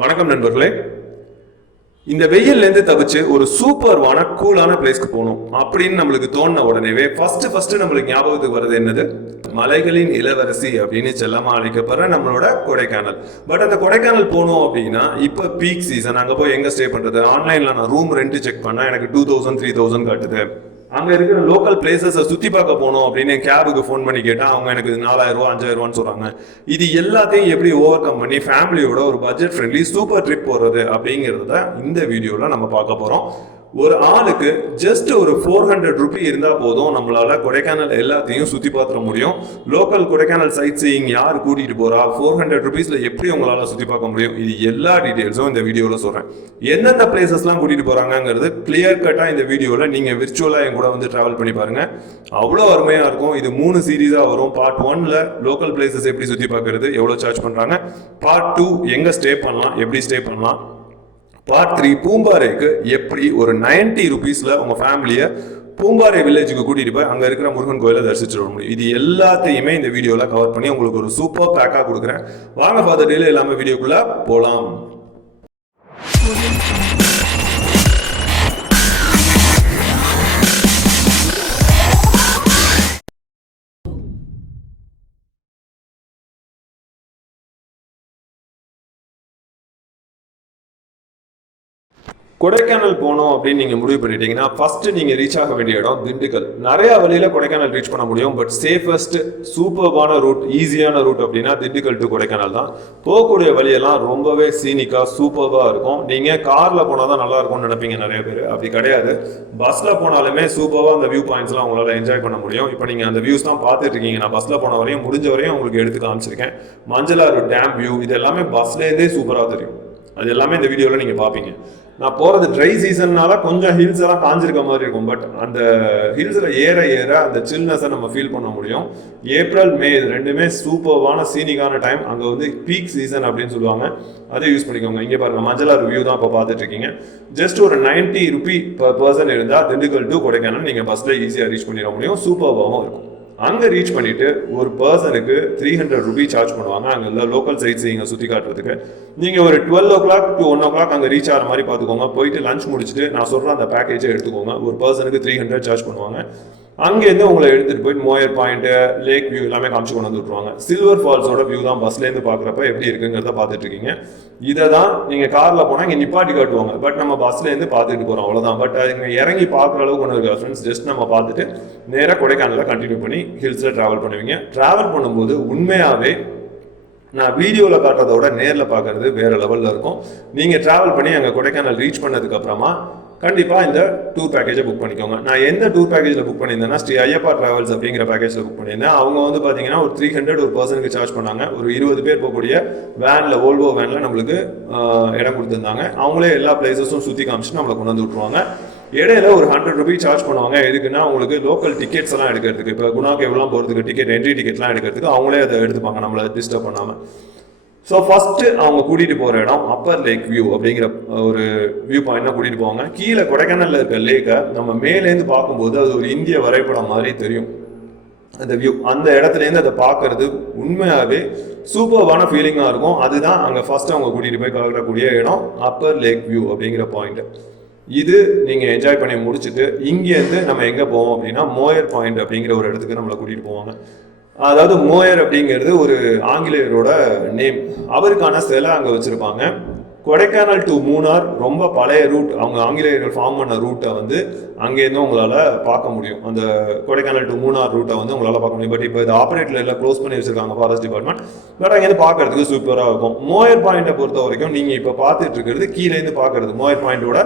வணக்கம் நண்பர்களே. இந்த வெயில்லேருந்து தவிச்சு ஒரு சூப்பர்வான கூலான பிளேஸ்க்கு போகணும். அப்படின்னு நம்மளுக்கு தோணின உடனேவே ஃபர்ஸ்ட் ஃபர்ஸ்ட் நம்மளுக்கு ஞாபகத்துக்கு வர்றது என்னது? மலைகளின் இளவரசி அப்படின்னு செல்லமா அழைக்கப்படுற நம்மளோட கொடைக்கானல். பட் அந்த கொடைக்கானல் போனோம் அப்படின்னா இப்போ பீக் சீசன் அங்கே போய் எங்கே ஸ்டே பண்ணுறது ஆன்லைனில் நான் ரூம் ரெண்ட் செக் பண்ணால் எனக்கு டூ தௌசண்ட் த்ரீ தௌசண்ட் காட்டுது. அங்க இருக்கிற லோக்கல் பிளேசஸை சுத்தி பார்க்க போகணும் அப்படின்னு கேபுக்கு ஃபோன் பண்ணி கேட்டா அவங்க எனக்கு நாலாயிரம் ரூபா அஞ்சாயிரம் ரூபான்னு சொல்றாங்க. இது எல்லாத்தையும் எப்படி ஓவர் கம் பண்ணி ஃபேமிலியோட ஒரு பட்ஜெட் ஃப்ரெண்ட்லி சூப்பர் ட்ரிப் போறது அப்படிங்கிறது தான் இந்த வீடியோல நம்ம பார்க்க போறோம். ஒரு ஆளுக்கு ஜஸ்ட் ஒரு ஃபோர் ஹண்ட்ரட் ருபி இருந்தால் போதும். நம்மளால் கொடைக்கானல் எல்லாத்தையும் சுற்றி பார்த்துட முடியும். லோக்கல் கொடைக்கானல் சைட் சீயிங் யார் கூட்டிகிட்டு போகிறா ஃபோர் ஹண்ட்ரட் ருபீஸில் எப்படி உங்களால் சுற்றி பார்க்க முடியும்? இது எல்லா டீட்டெயில்ஸும் இந்த வீடியோவில் சொல்கிறேன் எந்தெந்த பிளேசஸ்லாம் கூட்டிகிட்டு போகிறாங்கங்கிறது கிளியர் கட்டாக இந்த வீடியோவில் நீங்கள் விர்ச்சுவலாக என் கூட வந்து ட்ராவல் பண்ணி பாருங்கள் அவ்வளோ அருமையாக இருக்கும். இது மூணு சீரீஸாக வரும். பார்ட் ஒன்ல லோக்கல் பிளேசஸ் எப்படி சுற்றி பார்க்கறது? எவ்வளோ சார்ஜ் பண்ணுறாங்க பார்ட் டூ எங்கே ஸ்டே பண்ணலாம்? எப்படி ஸ்டே பண்ணலாம்? பார்ட் த்ரீ பூம்பாறைக்கு எப்படி ஒரு நைன்டி ருபீஸ்ல உங்க ஃபேமிலியை பூம்பாறை வில்லேஜுக்கு கூட்டிட்டு போய் அங்க இருக்கிற முருகன் கோயிலை தரிசிச்சுட்டு வர முடியும். இது எல்லாத்தையுமே இந்த வீடியோல கவர் பண்ணி உங்களுக்கு ஒரு சூப்பர் பேக்கா கொடுக்குறேன். வாங்க ஃபாதர் டேல எல்லாமே வீடியோக்குள்ள போலாம். கொடைக்கானல் போகணும் அப்படின்னு நீங்கள் முடிவு பண்ணிட்டீங்கன்னா ஃபர்ஸ்ட் நீங்கள் ரீச் ஆக வேண்டிய இடம் திண்டுக்கல். நிறையா வழியில் கொடைக்கானல் ரீச் பண்ண முடியும் பட் சேஃபஸ்ட் சூப்பர்பான ரூட் ஈஸியான ரூட் அப்படின்னா திண்டுக்கல் டு கொடைக்கானல் தான். போகக்கூடிய வழியெல்லாம் ரொம்பவே சீனிக்காக சூப்பர்வாக இருக்கும். நீங்கள் காரில் போனால் தான் நல்லா இருக்கும்னு நினைப்பீங்க நிறைய பேர். அப்படி கிடையாது. பஸ்ஸில் போனாலுமே சூப்பராக அந்த வியூ பாயிண்ட்ஸ்லாம் உங்களால் என்ஜாய் பண்ண முடியும். இப்போ நீங்கள் அந்த வியூஸ் தான் பார்த்துட்டு இருக்கீங்க. நான் பஸ்ஸில் போன வரையும் முடிஞ்ச வரையும் உங்களுக்கு எடுத்து காமிச்சிருக்கேன். மஞ்சளாறு டேம் வியூ இது எல்லாமே பஸ்லேருந்தே சூப்பராக தெரியும். அது எல்லாமே இந்த வீடியோவில் நீங்கள் பார்ப்பீங்க. நான் போகிறது ட்ரை சீசன்னால கொஞ்சம் ஹில்ஸ் எல்லாம் காஞ்சிருக்க மாதிரி இருக்கும். பட் அந்த ஹில்ஸில் ஏற ஏற அந்த சில்னஸை நம்ம ஃபீல் பண்ண முடியும். ஏப்ரல் மே இது ரெண்டுமே சூப்பர்வான சீனிக்கான டைம் அங்கே வந்து பீக் சீசன் அப்படின்னு சொல்லுவாங்க. அதை யூஸ் பண்ணிக்கோங்க. இங்கே பாருங்க மஞ்சளார் வியூ தான் இப்போ பார்த்துட்டு இருக்கீங்க. ஜஸ்ட் ஒரு நைன்ட்டி ருபி பர் பர்சன் இருந்தால் திண்டுக்கல் டு கொடைக்கானல் நீங்கள் பஸ்ஸில் ஈஸியாக ரீச் பண்ணிட முடியும். சூப்பர்வாகவும் இருக்கும். அங்கே ரீச் பண்ணிட்டு ஒரு பர்சனுக்கு த்ரீ ஹண்ட்ரட் ருபி சார்ஜ் பண்ணுவாங்க. அங்கே லோக்கல் சைட்ஸ் இங்கே சுற்றி காட்டுறதுக்கு. நீங்கள் ஒரு twelve o'clock to one o'clock அங்கே ரீச் ஆகிற மாதிரி பார்த்துக்கோங்க. போயிட்டு லஞ்ச் முடிச்சுட்டு நான் சொல்கிற அந்த பேக்கேஜை எடுத்துக்கோங்க. ஒரு பர்சனுக்கு த்ரீ ஹண்ட்ரட் சார்ஜ் பண்ணுவாங்க. அங்கேருந்து உங்களை எடுத்துகிட்டு போயிட்டு மோயர் பாயிண்ட்டு லேக் வியூ எல்லாமே காமிச்சு கொண்டு வந்து விட்ருவாங்க சில்வர் ஃபால்ஸோட வியூ தான் பஸ்லேருந்து பார்க்குறப்ப எப்படி இருக்குங்கிறத பார்த்துட்டு இருக்கீங்க இதை தான் நீங்கள் காரில் போனால் இங்கே நிப்பாட்டி காட்டுவாங்க. பட் நம்ம பஸ்லேருந்து பார்த்துட்டு போகிறோம் அவ்வளோதான் பட் இங்கே இறங்கி பார்க்குற அளவுக்கு ஒன்று இருக்கா ஃப்ரெண்ட்ஸ் ஜஸ்ட் நம்ம பார்த்துட்டு நேராக கொடைக்கானலில் கண்டினியூ பண்ணி ஹில்ஸில் ட்ராவல் பண்ணுவீங்க. ட்ராவல் பண்ணும்போது உண்மையாகவே நான் வீடியோவில் காட்டுறத விட நேரில் பார்க்கறது வேறு லெவலில் இருக்கும். நீங்கள் ட்ராவல் பண்ணி அங்கே கொடைக்கானல் ரீச் பண்ணதுக்கப்புறமா கண்டிப்பாக இந்த டூர் பேக்கேஜை புக் பண்ணிக்கோங்க. நான் எந்த டூர் பேக்கேஜில் புக் பண்ணியிருந்தேன்னா ஸ்ரீ ஐயப்பா ட்ராவல்ஸ் அப்படிங்கிற பேக்கேஜில் புக் பண்ணியிருந்தேன். அவங்க வந்து பார்த்தீங்கன்னா ஒரு த்ரீ ஹண்ட்ரட் ஒரு பர்சனுக்கு சார்ஜ் பண்ணாங்க. ஒரு இருபது பேர் போகக்கூடிய வேனில் ஓல்வோ வேனில் நம்மளுக்கு இடம் கொடுத்துருந்தாங்க. அவங்களே எல்லா பிளேசஸும் சுற்றி காமிச்சு நம்மளை கொண்டு வந்து விட்ருவாங்க இடையில ஒரு ஹண்ட்ரட் ருபீஸ் சார்ஜ் பண்ணுவாங்க. எதுக்குன்னா உங்களுக்கு லோக்கல் டிக்கெட்ஸ் எல்லாம் எடுக்கிறதுக்கு. இப்போ குணாக்கு எவ்வளோ போகிறதுக்கு டிக்கெட் என்ட்ரி டிக்கெட்லாம் எடுக்கிறதுக்கு அவங்களே அதை எடுத்துப்பாங்க. நம்மளை டிஸ்டர்ப் பண்ணாமல் ஸோ ஃபர்ஸ்ட் அவங்க கூட்டிட்டு போற இடம் அப்பர் லேக் வியூ அப்படிங்கிற ஒரு வியூ பாயிண்ட் கூட்டிட்டு போவாங்க. கீழே கொடைக்கானல்ல இருக்க லேக்கை நம்ம மேலேருந்து பார்க்கும்போது அது ஒரு இந்திய வரைபடம் மாதிரி தெரியும். அந்த வியூ அந்த இடத்துல இருந்து அதை பார்க்கறது உண்மையாகவே சூப்பர்வான ஃபீலிங்காக இருக்கும். அதுதான் அங்கே ஃபர்ஸ்ட் அவங்க கூட்டிகிட்டு போய் கலக்கக்கூடிய இடம் அப்பர் லேக் வியூ அப்படிங்கிற பாயிண்ட் இது நீங்கள் என்ஜாய் பண்ணி முடிச்சுட்டு இங்கேருந்து நம்ம எங்கே போவோம் அப்படின்னா மோயர் பாயிண்ட் அப்படிங்கிற ஒரு இடத்துக்கு நம்மளை கூட்டிகிட்டு போவாங்க. அதாவது மோயர் அப்படிங்கிறது ஒரு ஆங்கிலேயரோட நேம். அவருக்கான சிலை அங்கே வச்சுருப்பாங்க. கொடைக்கானல் டு மூணார் ரொம்ப பழைய ரூட் அவங்க ஆங்கிலேயர்கள் ஃபார்ம் பண்ண ரூட்டை வந்து அங்கேருந்து உங்களால் பார்க்க முடியும். அந்த கொடைக்கானல் டு மூணார் ரூட்டை வந்து உங்களால் பார்க்க முடியும். பட் இப்போ இது ஆப்ரேட்டில் எல்லாம் க்ளோஸ் பண்ணி வச்சிருக்காங்க ஃபாரஸ்ட் டிபார்ட்மெண்ட் பட் அங்கேருந்து பார்க்கறதுக்கு சூப்பராக இருக்கும். மோயர் பாயிண்ட்டை பொறுத்த வரைக்கும் நீங்கள் இப்போ பார்த்துட்டு இருக்கிறது கீழேருந்து பார்க்கறது. மோயர் பாயிண்டோட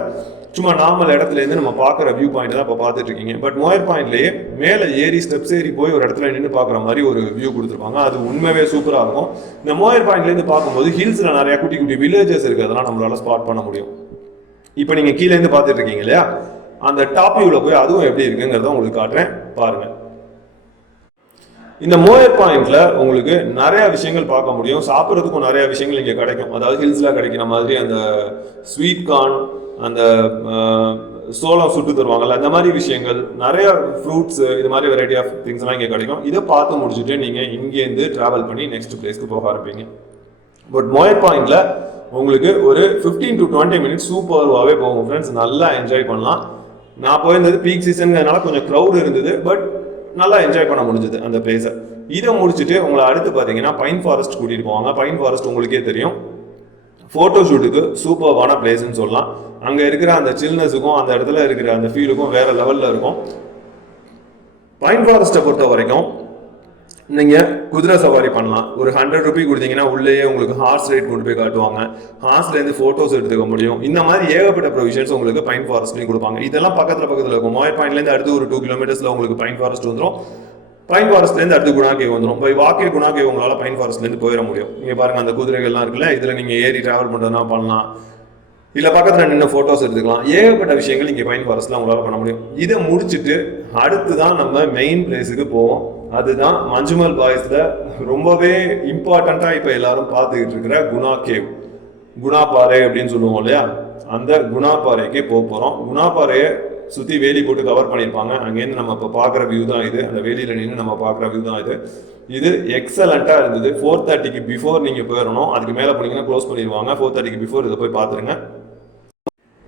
சும்மா நார்மல் இடத்துல இருந்து நம்ம பார்க்குற வியூ பாயிண்ட் தான் இப்போ பார்த்துட்டு இருக்கீங்க பட் மோயர் பாயிண்ட்லேயே மேலே ஏறி ஸ்டெப்ஸ் ஏறி போய் ஒரு இடத்துல நின்று பார்க்குற மாதிரி ஒரு வியூ கொடுத்துருப்பாங்க. அது உண்மையே சூப்பராக இருக்கும். இந்த மோயர் பாயிண்ட்லேருந்து பார்க்கும்போது ஹில்ஸில் நிறைய குட்டி குட்டி வில்லேஜஸ் இருக்கிறதெல்லாம் நம்மளால ஸ்பாட் பண்ண முடியும். இப்போ நீங்கள் கீழேருந்து பார்த்துட்டு இருக்கீங்க இல்லையா? அந்த டாப் வியூவில் போய் அதுவும் எப்படி இருக்குங்கிறத உங்களுக்கு காட்டுறேன். பாருங்க. இந்த மோயர் பாயிண்ட்ல உங்களுக்கு நிறைய விஷயங்கள் பார்க்க முடியும். சாப்பிட்றதுக்கும் நிறைய விஷயங்கள் இங்கே கிடைக்கும். அதாவது ஹில்ஸ்ல கிடைக்கிற மாதிரி அந்த ஸ்வீட் கார்ன் அந்த சோளம் சுட்டு தருவாங்கல்ல அந்த மாதிரி விஷயங்கள் நிறைய ஃப்ரூட்ஸ் இது மாதிரி வெரைட்டி ஆஃப் திங்ஸ் எல்லாம் இங்கே கிடைக்கும். இதை பார்த்து முடிச்சுட்டு நீங்க இங்கேருந்து டிராவல் பண்ணி நெக்ஸ்ட் பிளேஸ்க்கு போக ஆரம்பிங்க. பட் மோயர் பாயிண்ட்ல உங்களுக்கு ஒரு 15 டு டுவெண்ட்டி மினிட்ஸ் சூப்பர்வாகவே போகும் ஃப்ரெண்ட்ஸ் நல்லா என்ஜாய் பண்ணலாம். நான் போயிருந்தது பீக் சீசனுங்கிறதுனால கொஞ்சம் க்ரௌட் இருந்தது பட் நல்லா என்ஜாய் பண்ண முடிஞ்சது அந்த பிளேஸை இதை முடிச்சுட்டு உங்களை அடுத்து பார்த்தீங்கன்னா பைன் ஃபாரஸ்ட் கூட்டிகிட்டு போவாங்க. பைன் ஃபாரஸ்ட் உங்களுக்கே தெரியும். ஃபோட்டோ ஷூட்டுக்கு சூப்பர்வான பிளேஸ்ன்னு சொல்லலாம். அங்கே இருக்கிற அந்த சில்னஸுக்கும் அந்த இடத்துல இருக்கிற அந்த ஃபீலுக்கும் வேற லெவலில் இருக்கும். பைன் ஃபாரஸ்ட்டை பொறுத்த வரைக்கும் நீங்கள் குதிரை சவாரி பண்ணலாம். ஒரு ஹண்ட்ரட் ருபி கொடுத்தீங்கன்னா உள்ளேயே உங்களுக்கு ஹார்ஸ் ரைட் கொண்டு போய் காட்டுவாங்க. ஹார்ஸ்லேருந்து ஃபோட்டோஸ் எடுத்துக்க முடியும். இந்த மாதிரி ஏகப்பட்ட ப்ரொவிஷன்ஸ் உங்களுக்கு பைன் ஃபாரஸ்ட்லையும் கொடுப்பாங்க. இதெல்லாம் பக்கத்தில் பக்கத்தில் இருக்கும். மோயர் பாயிண்ட்லேருந்து அடுத்து ஒரு டூ கிலோமீட்டர்ஸில் உங்களுக்கு பைன் ஃபாரஸ்ட் வந்துடும் பைன் ஃபாரஸ்ட்லேருந்து அடுத்து குணாக்கே வந்துடும் பை வாக்கே குணாக்கே உங்களால் பைன் ஃபாரஸ்ட்லேருந்து போயிட முடியும். நீங்கள் பாருங்கள் அந்த குதிரைகள்லாம் இருக்குல்ல இதில் நீங்கள் ஏறி ட்ராவல் பண்ணுறதுனா பண்ணலாம். இல்லை பக்கத்தில் நின்று ஃபோட்டோஸ் எடுத்துக்கலாம். ஏகப்பட்ட விஷயங்கள் இங்கே பைன் ஃபாரஸ்ட்லாம் உங்களால் பண்ண முடியும். இதை முடிச்சுட்டு அடுத்து தான் நம்ம மெயின் பிளேஸுக்கு போவோம். அதுதான் மஞ்சுமல் பாய்ஸில் ரொம்பவே இம்பார்ட்டண்ட்டாக இப்போ எல்லாரும் பார்த்துக்கிட்டு இருக்கிற குணா கேவ். குணா பாறை அப்படின்னு சொல்லுவோம் இல்லையா? அந்த குணா பாறைக்கு போக போகிறோம் குணா பாறையை சுற்றி வேலி போட்டு கவர் பண்ணியிருப்பாங்க. அங்கேருந்து நம்ம இப்போ பார்க்குற வியூ தான் இது. அந்த வேலியில் நின்று நம்ம பார்க்குற வியூ தான் இது. இது எக்ஸலண்ட்டாக இருந்தது. ஃபோர் தேர்ட்டிக்கு பிஃபோர் நீங்கள் போயிடணும். அதுக்கு மேலே போனீங்கன்னா க்ளோஸ் பண்ணிடுவாங்க. ஃபோர் தேர்ட்டிக்கு பிஃபோர் இதை போய் பார்த்துருங்க.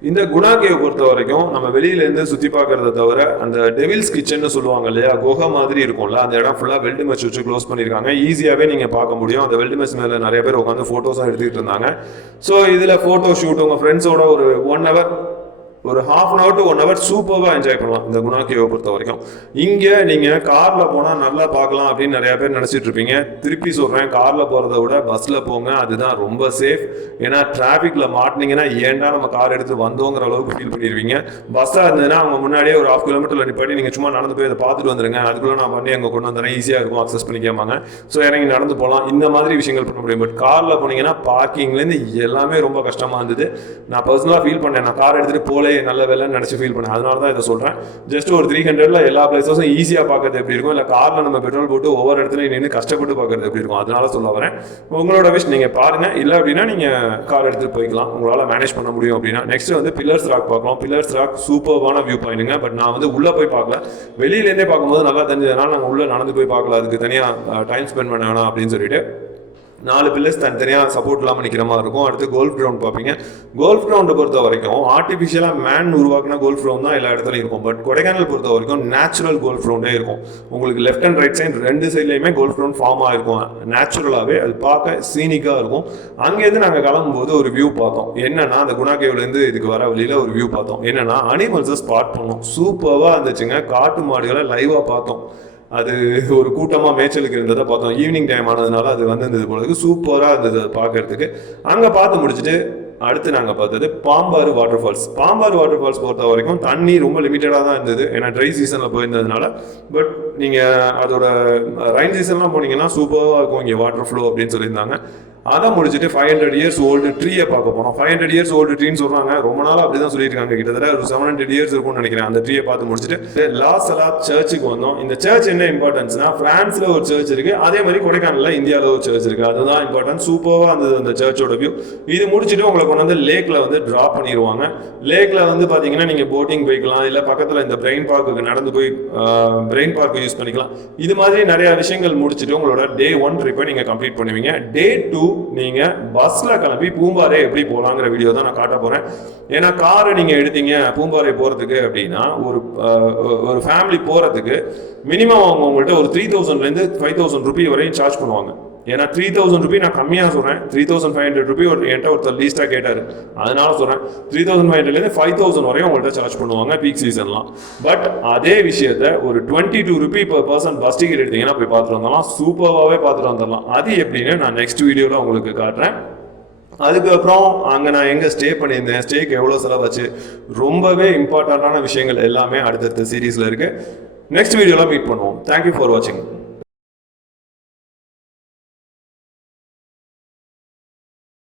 இந்த குணா கேவ் பொறுத்த வரைக்கும் நம்ம வெளியிலேருந்து சுற்றி பார்க்கறத தவிர அந்த டெவில்ஸ் கிச்சன் சொல்லுவாங்க இல்லையா? குகை மாதிரி இருக்கும்ல. அந்த இடம் ஃபுல்லாக வெல்டு மெஷ் வச்சு க்ளோஸ் பண்ணியிருக்காங்க. ஈஸியாகவே நீங்கள் பார்க்க முடியும். அந்த வெல்டு மெஷ் மேலே நிறைய பேர் உட்காந்து ஃபோட்டோஸாக எடுத்துக்கிட்டு இருந்தாங்க. ஸோ இதில் ஃபோட்டோ ஷூட் உங்கள் ஃப்ரெண்ட்ஸோட ஒரு ஒன் ஹவர் ஒரு half an hour to one hour சூப்பராக என்ஜாய் பண்ணலாம் இந்த குணாக்கியோவை பொறுத்த வரைக்கும். இங்கே நீங்கள் காரில் போனால் நல்லா பார்க்கலாம் அப்படின்னு நிறையா பேர் நினச்சிட்டு இருப்பீங்க. திருப்பி சொல்கிறேன் காரில் போகிறத விட பஸ்ஸில் போங்க அதுதான் ரொம்ப சேஃப் ஏன்னா டிராஃபிக்கில் மாட்டினீங்கன்னா ஏன்டா நம்ம கார் எடுத்து வந்தோங்கிற அளவுக்கு ஃபீல் பண்ணிடுவீங்க. பஸ்ஸாக இருந்ததுன்னா அவங்க முன்னாடியே ஒரு ஹாஃப் கிலோமீட்டரில் நிப்பாட்டி நீங்கள் சும்மா நடந்து போய் அதை பார்த்துட்டு வந்துருங்க. அதுக்குள்ளே நான் பண்ணி அங்கே கொண்டு வந்தேன் ஈஸியாக இருக்கும் அக்சஸ் பண்ணிக்காமாங்க ஸோ இறங்கி நடந்து போகலாம். இந்த மாதிரி விஷயங்கள் பண்ண முடியும். பட் காரில் போனீங்கன்னா பார்க்கிங்லேருந்து எல்லாமே ரொம்ப கஷ்டமாக இருந்தது. நான் பர்சனலாக ஃபீல் பண்ணேன். நான் கார் எடுத்துகிட்டு போலே நல்ல வேலைன்னு நினச்சி ஃபீல் பண்ணேன். அதனால தான் இதை சொல்கிறேன் ஜஸ்ட் ஒரு த்ரீ ஹண்ட்ரட்ல எல்லா பிளேஸஸும் ஈஸியாக பார்க்கறது எப்படி இருக்கும்? இல்லை காரில் நம்ம பெட்ரோல் போட்டு ஒவ்வொரு இடத்துலையும் நின்று கஷ்டப்பட்டு பார்க்கறது எப்படி இருக்கும்? அதனால சொல்ல வரேன். உங்களோட விஷ் நீங்கள் பாருங்க. இல்லை அப்படின்னா நீங்கள் கார் எடுத்துகிட்டு போய்க்கலாம். உங்களால் மேனேஜ் பண்ண முடியும் அப்படின்னா. நெக்ஸ்ட் வந்து பில்லர்ஸ் ராக் பார்க்கலாம். பில்லர்ஸ் ராக் சூப்பர்வான வியூ பாயிண்ட்டுங்க பட் நான் வந்து உள்ளே போய் பார்க்கல. வெளியிலேருந்தே பார்க்கும்போது நல்லா தெரிஞ்சதுனால நாங்கள் உள்ளே நடந்து போய் பார்க்கல. அதுக்கு தனியாக டைம் ஸ்பெண்ட் பண்ண வேணாம் அப்படின்னு சொல்லிட்டு நாலு பில்லர்ஸ் தனித்தனியாக சப்போர்ட் இல்லாமல் நிற்கிற மாதிரி இருக்கும். அடுத்து கோல்ஃப் கிரவுண்ட் பார்ப்பீங்க. கோல்ஃப் கிரவுண்டை பொறுத்த வரைக்கும் ஆர்டிஃபிஷியலாக மேன் உருவாக்குன கோல்ஃப் கிரவுண்ட் தான் எல்லா இடத்துலையும் இருக்கும். பட் கொடைக்கானல் பொறுத்த வரைக்கும் நேச்சுரல் கோல்ஃப் கிரவுண்டே இருக்கும். உங்களுக்கு லெஃப்ட் அண்ட் ரைட் சைடு ரெண்டு சைட்லேயுமே கோல்ஃப் கிரவுண்ட் ஃபார்ம் ஆகிருக்கும் நேச்சுரலாகவே அது பார்க்க சீனிக்காக இருக்கும். அங்கேருந்து நாங்கள் கிளம்பும்போது ஒரு வியூ பார்த்தோம். என்னன்னா அந்த குணாகேவ்லேருந்து இதுக்கு வர வழியில் ஒரு வியூ பார்த்தோம். என்னன்னா அனிமல்ஸை ஸ்பாட் பண்ணோம். சூப்பராக இருந்துச்சுங்க. காட்டு மாடுகளை லைவாக பார்த்தோம். அது ஒரு கூட்டமாக மேய்ச்சலுக்கு இருந்ததை பார்த்தோம். ஈவினிங் டைம் ஆனதுனால அது வந்திருந்தது போல சூப்பராக இருந்தது பார்க்கறதுக்கு. அங்கே பார்த்து முடிச்சுட்டு அடுத்து நாங்கள் பார்த்தது Pambar water falls Pambar water falls பொறுத்த வரைக்கும் தண்ணி ரொம்ப லிமிட்டடாக தான் இருந்தது. ஏன்னா ட்ரை சீசனில் போயிருந்ததுனால. பட் நீங்கள் அதோட ரைன் சீசன்லாம் போனீங்கன்னா சூப்பராக இருக்கும் இங்கே வாட்டர் ஃப்ளோ அப்படின்னு சொல்லியிருந்தாங்க. அதை முடிச்சுட்டு ஃபைவ் ஹண்ட்ரட் இயர்ஸ் ஓல்டு ட்ரீயை பார்க்க போனோம் ஃபைவ் ஹண்ட்ரட் இயர்ஸ் ஓல்டு ட்ரீன்னு சொல்றாங்க. ரொம்ப நாள் அப்படி தான் சொல்லியிருக்காங்க. கிட்டத்தட்ட ஒரு செவன் ஹண்ட்ரட் இயர்ஸ் இருக்கும்னு நினைக்கிறேன். அந்த ட்ரீயை பார்த்து முடிச்சுட்டு லாஸ்ட் சலாத் சர்ச்சுக்கு வந்தோம். இந்த சர்ச் என்ன இம்பார்ட்டன்ஸ்னா பிரான்ஸ்ல ஒரு சர்ச் இருக்கு. அதே மாதிரி கொடைக்கானலில் இந்தியாவில் ஒரு சர்ச் இருக்கு. அதுதான் இம்பார்ட்டன்ஸ் சூப்பராக இருந்தது அந்த சர்ச்சோட வியூ இது முடிச்சுட்டு உங்களை கொண்டு வந்து லேக்ல வந்து டிராப் பண்ணிடுவாங்க லேக்ல வந்து பார்த்தீங்கன்னா நீங்கள் போட்டிங் போய்க்கலாம். இல்லை பக்கத்தில் இந்த பிரெயின் பார்க்குக்கு நடந்து போய் பிரெயின் பார்க்கு யூஸ் பண்ணிக்கலாம். இது மாதிரி நிறைய விஷயங்கள் முடிச்சுட்டு உங்களோட டே ஒன் ட்ரிப்பை நீங்கள் கம்ப்ளீட் பண்ணுவீங்க. டே டூ நீங்க பஸ்ல கிளம்பி பூம்பாறை எப்படி போலாங்கிற வீடியோ தான் நான் காட்ட போறேன். ஏன்னா காரை நீங்க எடுத்தீங்க பூம்பாறை போறதுக்கு அப்படின்னா ஒரு ஒரு ஃபேமிலி போறதுக்கு மினிமம் அவங்க உங்கள்கிட்ட ஒரு த்ரீ தௌசண்ட்லேருந்து ஃபைவ் தௌசண்ட் ருபி வரையும் சார்ஜ் பண்ணுவாங்க. ஏன்னா த்ரீ தௌசண்ட் ருபி நான் கம்மியாக சொல்கிறேன் three thousand five hundred rupee ஒரு என்கிட்ட ஒருத்தர் லீஸ்ட்டாக கேட்டார். அதனால சொல்கிறேன் த்ரீ தௌசண்ட் ஃபைவ் ஹண்ட்ரட்லேருந்து ஃபைவ் தௌசண்ட் வரையும் உங்கள்கிட்ட சார்ஜ் பண்ணுவாங்க பீக் சீசன்லாம் பட் அதே விஷயத்த ஒரு twenty two rupee per person bus ticket எடுத்தீங்கன்னா போய் பார்த்துட்டு வந்துடலாம். சூப்பராகவே பார்த்துட்டு வந்துடலாம். அது எப்படின்னு நான் நெக்ஸ்ட் வீடியோவில் உங்களுக்கு காட்டுறேன். அதுக்கப்புறம் அங்கே நான் எங்கே ஸ்டே பண்ணியிருந்தேன்? ஸ்டேக்கு எவ்வளோ செலவாச்சு? ரொம்பவே இம்பார்ட்டண்ட்டான விஷயங்கள் எல்லாமே அடுத்தடுத்த சீரீஸில் இருக்குது நெக்ஸ்ட் வீடியோவில் மீட் பண்ணுவோம். தேங்க்யூ ஃபார் வாட்சிங்